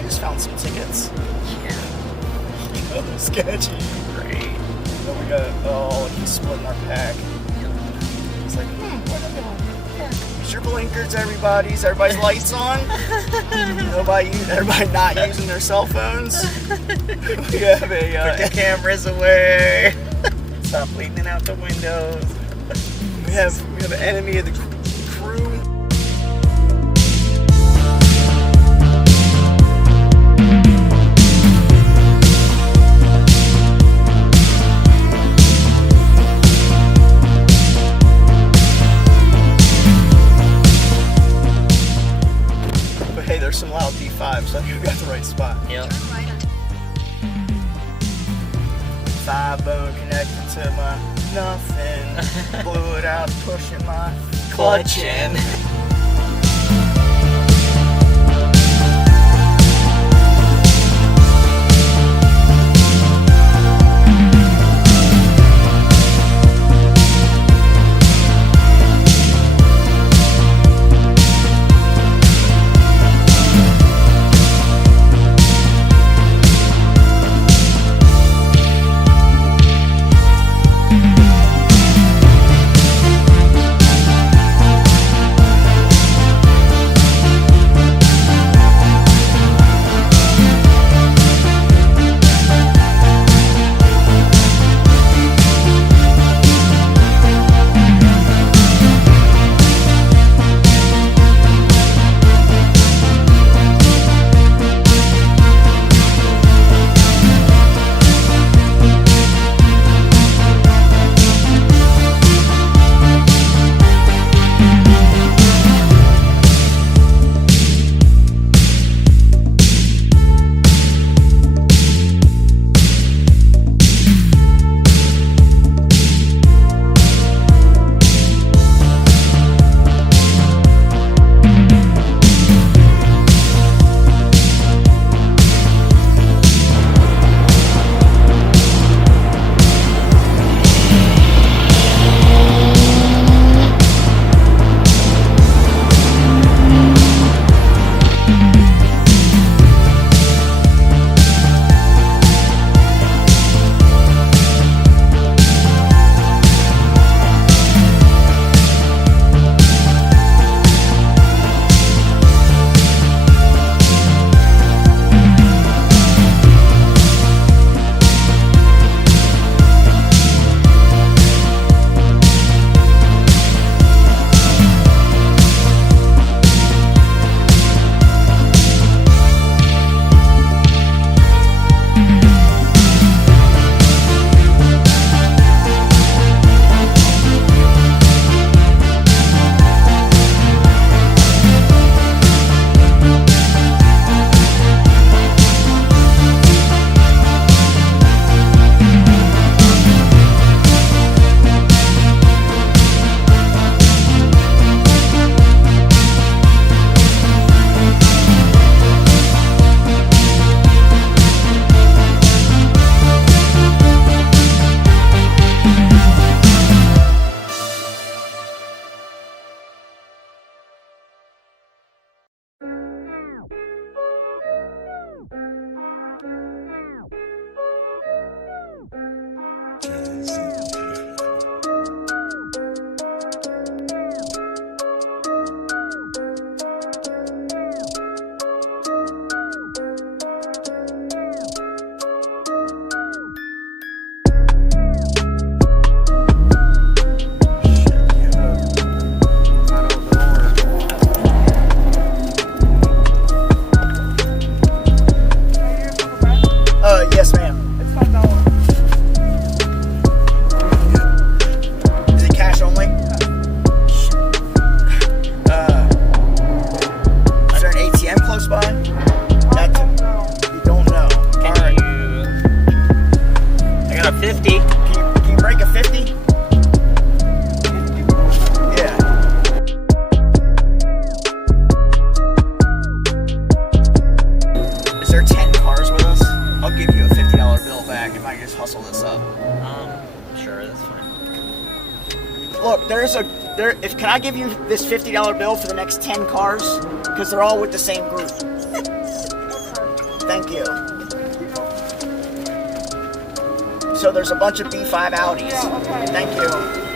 I just found some tickets. Yeah. Oh, sketchy. Great. Oh, we got, oh, he's splitting our pack. He's like, what am I doing? Use your blinkers, everybody. Is everybody's lights on? Everybody not using their cell phones. We have a, Put the cameras away. Stop leaning out the windows. we have an enemy of the crew. Hey, there's some loud D5, so you got the right spot. Yep. 5-bone connected to my nothing. Blew it out, pushing my clutch in. Yes, ma'am. It's $5. Is it cash only? Is there an ATM close by? I don't know. You don't know. Can All right. I got a 50. Can you break a 50? Yeah. Is there 10 cars with us? I'll give you a $50 bill back if I can just hustle this up. Sure, that's fine. Look, can I give you this $50 bill for the next 10 cars? Because they're all with the same group. thank you. So there's a bunch of B5 Audis. Yeah, okay. Thank you.